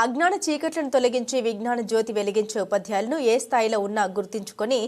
అజ్ఞాన చీకట్లను తొలగించి విజ్ఞాన జ్యోతి వెలిగించే ఉపాధ్యాయులను ఏ స్థాయిలో ఉన్నా గుర్తించుకొని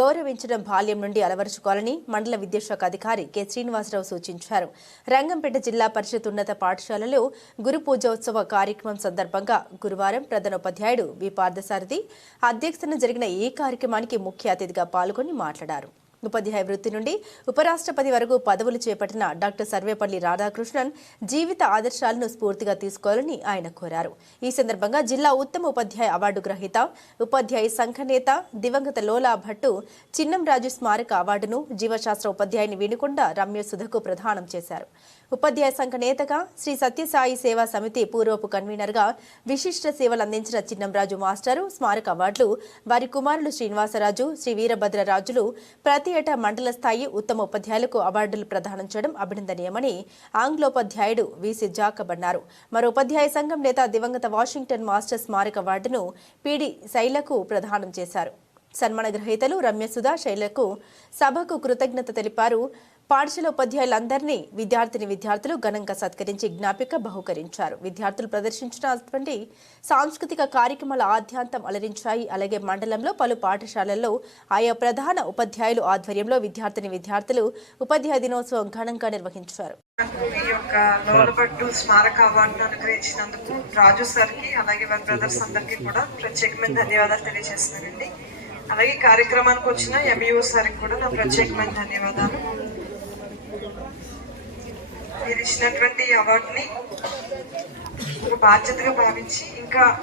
గౌరవించడం బాల్యం నుండి అలవరుచుకోవాలని మండల విద్యాశాఖ అధికారి కె. శ్రీనివాసరావు సూచించారు. రంగంపేట జిల్లా పరిషత్ ఉన్నత పాఠశాలలో గురు పూజోత్సవ కార్యక్రమం సందర్భంగా గురువారం ప్రధానోపాధ్యాయుడు వి. పార్థసారథి అధ్యక్షతన జరిగిన ఈ కార్యక్రమానికి ముఖ్య అతిథిగా పాల్గొని మాట్లాడారు. ఉపాధ్యాయ వృత్తి నుండి ఉపరాష్ట్రపతి వరకు పదవులు చేపట్టిన డాక్టర్ సర్వేపల్లి రాధాకృష్ణన్ జీవిత ఆదర్శాలను స్ఫూర్తిగా తీసుకోవాలని ఆయన కోరారు. ఈ సందర్భంగా జిల్లా ఉత్తమ ఉపాధ్యాయ అవార్డు గ్రహీత ఉపాధ్యాయ సంఘ నేత దివంగత లోలా భట్టు చిన్నంరాజు స్మారక అవార్డును జీవశాస్త్ర ఉపాధ్యాయుని వేణుకొండ రమ్య సుధకు ప్రదానం చేశారు. ఉపాధ్యాయ సంఘ నేతగా శ్రీ సత్యసాయి సేవా సమితి పూర్వపు కన్వీనర్గా విశిష్ట సేవలు అందించిన చిన్నంరాజు మాస్టరు స్మారక అవార్డులు వారి కుమారులు శ్రీనివాసరాజు శ్రీ వీరభద్రరాజులు ప్రతి ఏటా మండల స్థాయి ఉత్తమ ఉపాధ్యాయులకు అవార్డులు ప్రదానం చేయడం అభినందనీయమని ఆంగ్లోపాధ్యాయుడు వీసీ జాకబ్ అన్నారు. మరో ఉపాధ్యాయ సంఘం నేత దివంగత వాషింగ్టన్ మాస్టర్ స్మారక అవార్డును పీడి శైలకు ప్రదానం చేశారు. సన్మాన గ్రహీతలు రమ్యసుధా శైలకు సభకు కృతజ్ఞత తెలిపారు. పాఠశాల ఉపాధ్యాయులందరినీ విద్యార్థిని విద్యార్థులు ఘనంగా సత్కరించి జ్ఞాపిక బహుకరించారు. విద్యార్థులు ప్రదర్శించినటువంటి సాంస్కృతిక కార్యక్రమాల ఆద్యాంతం అలరించాయి. అలాగే మండలంలో పలు పాఠశాలల్లో ఆయా ప్రధాన ఉపాధ్యాయులు ఆధ్వర్యంలో విద్యార్థిని విద్యార్థులు ఉపాధ్యాయ దినోత్సవం ఘనంగా నిర్వహించారు. ఈ యొక్క లోలబట్టు స్మారక అవార్డును అనుగ్రహించినందుకు రాజు సార్కి అలాగే వారి బ్రదర్స్ అందరికీ కూడా ప్రత్యేకమైన ధన్యవాదాలు తెలియజేస్తున్నానండి. అలాగే కార్యక్రమానికి వచ్చిన ఎంఈఓ సార్ కూడా నా ప్రత్యేకమైన ధన్యవాదాలు. మీరు ఇచ్చినటువంటి అవార్డుని ఒక బాధ్యతగా భావించి ఇంకా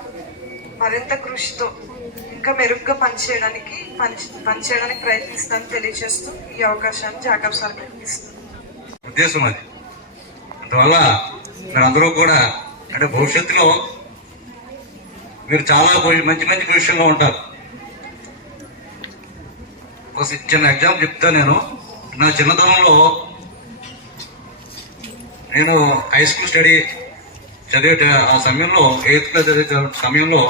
మరింత కృషితో ఇంకా మెరుగ్గా పనిచేయడానికి పని పనిచేయడానికి ప్రయత్నిస్తానని తెలియజేస్తూ ఈ అవకాశాన్ని జాకబ్ సార్ ఉద్దేశం అది. అందువల్ల మీరందరూ కూడా అంటే భవిష్యత్తులో మీరు చాలా మంచి మంచి విషయంలో ఉంటారు. ఒక చిన్న ఎగ్జాంపుల్ చెప్తా నేను. నా చిన్నతనంలో నేను హై స్కూల్ స్టడీ చదివే ఆ సమయంలో ఎయిత్ క్లాస్ చదివే సమయంలో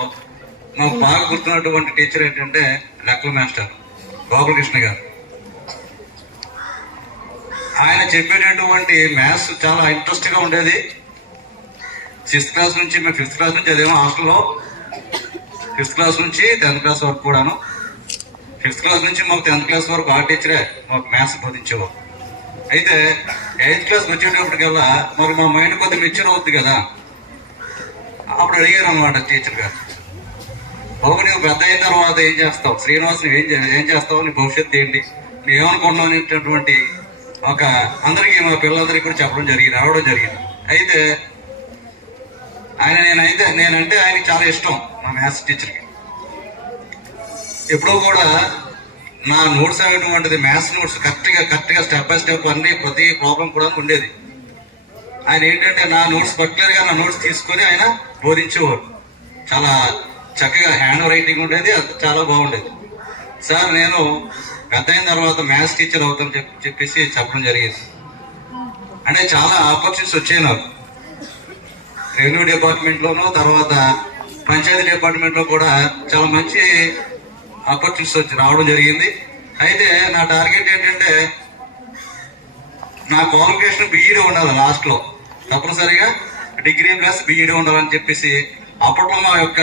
మాకు బాగా గుర్తున్నటువంటి టీచర్ ఏంటంటే లెక్కల మాస్టర్ గోపాలకృష్ణ గారు. ఆయన చెప్పేటటువంటి మ్యాథ్స్ చాలా ఇంట్రెస్ట్గా ఉండేది. సిక్స్త్ క్లాస్ నుంచి మేము ఫిఫ్త్ క్లాస్ నుంచి అదేమో హాస్టల్లో ఫిఫ్త్ క్లాస్ నుంచి టెన్త్ క్లాస్ వరకు కూడాను. ఫిఫ్త్ క్లాస్ నుంచి మాకు టెన్త్ క్లాస్ వరకు ఆ టీచరే మాకు మ్యాథ్స్ బోధించేవారు. అయితే ఎయిత్ క్లాస్కి వచ్చేటప్పటికల్లా మరి మా మైండ్ కొద్దిగా మెచ్యూర్ అవుద్ది కదా. అప్పుడు అడిగారు అనమాట టీచర్ గారు. బాబు నువ్వు పెద్ద అయిన తర్వాత ఏం చేస్తావు? శ్రీనివాస్ నువ్వు ఏం ఏం చేస్తావు? నీ భవిష్యత్తు ఏంటి? నువ్వు అనేటటువంటి ఒక అందరికీ మా పిల్లలందరికీ కూడా చెప్పడం జరిగింది రావడం జరిగింది. అయితే ఆయన నేనైతే నేనంటే ఆయనకి చాలా ఇష్టం మా మ్యాథ్స్ టీచర్కి ఎప్పుడూ కూడా నా నోట్స్ అనేటువంటిది మ్యాథ్స్ నోట్స్ కరెక్ట్గా కరెక్ట్గా స్టెప్ బై స్టెప్ అన్ని ప్రతి ప్రాబ్లం కూడా ఉండేది. ఆయన ఏంటంటే నా నోట్స్ పర్టికులర్గా నా నోట్స్ తీసుకొని ఆయన బోధించేవారు. చాలా చక్కగా హ్యాండ్ రైటింగ్ ఉండేది అది చాలా బాగుండేది. సార్ నేను పెద్ద అయిన తర్వాత మ్యాథ్స్ టీచర్ అవుతాం చెప్పి చెప్పేసి చెప్పడం జరిగింది. అంటే చాలా ఆపర్చునిటీస్ వచ్చాయి నాకు. రెవెన్యూ డిపార్ట్మెంట్లోనూ తర్వాత పంచాయతీ డిపార్ట్మెంట్లో కూడా చాలా మంచి ఆపర్చునిటీస్ వచ్చి రావడం జరిగింది. అయితే నా టార్గెట్ ఏంటంటే నా క్వాలిఫికేషన్ బీఈడీ ఉండాలి లాస్ట్లో. తప్పనిసరిగా డిగ్రీ ప్లస్ బీఈడీ ఉండాలని చెప్పేసి అప్పట్లో మా యొక్క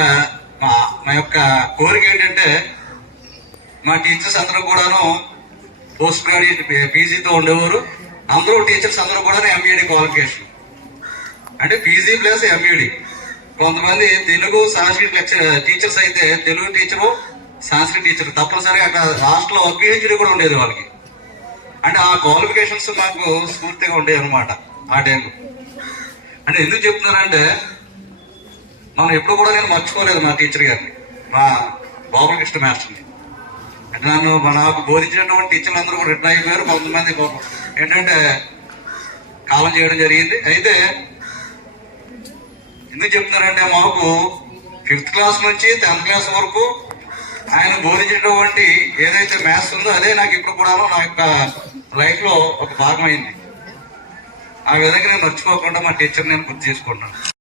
మా మా యొక్క కోరిక ఏంటంటే మా టీచర్స్ అందరూ కూడాను పోస్ట్ గ్రాడ్యుయేట్ పీజీతో ఉండేవారు. అందరూ టీచర్స్ అందరూ కూడా ఎంఈడి క్వాలిఫికేషన్ అంటే పీజీ ప్లస్ ఎంఈడి కొంతమంది తెలుగు సాంస్కృతిక లెక్చర్ టీచర్స్ అయితే తెలుగు టీచరు సాంస్క్రిట్ టీచర్ తప్పనిసరిగా అక్కడ లాస్ట్లో ఒక పిహెచ్డీ కూడా ఉండేది వాళ్ళకి. అంటే ఆ క్వాలిఫికేషన్స్ మాకు స్ఫూర్తిగా ఉండేవి అనమాట ఆ టైంలో అంటే ఎందుకు చెప్తున్నానంటే మనం ఎప్పుడు కూడా నేను మర్చిపోలేదు మా టీచర్ గారిని. మా గోపాలకృష్ణ మాస్టర్ని. అంటే నన్ను మా- నాకు బోధించినటువంటి టీచర్లు అందరూ కూడా రిటర్న్ అయిపోయారు. కొంతమంది ఏంటంటే కాలం చేయడం జరిగింది. అయితే ఎందుకు చెప్తున్నారంటే మాకు ఫిఫ్త్ క్లాస్ నుంచి టెన్త్ క్లాస్ వరకు ఆయన బోధించేటువంటి ఏదైతే మ్యాథ్స్ ఉందో అదే నాకు ఇప్పుడు కూడా నా యొక్క లైఫ్లో ఒక భాగమైంది. ఆ విధంగా నేను నచ్చుకోకుండా మా టీచర్ నేను గుర్తు చేసుకుంటున్నాను.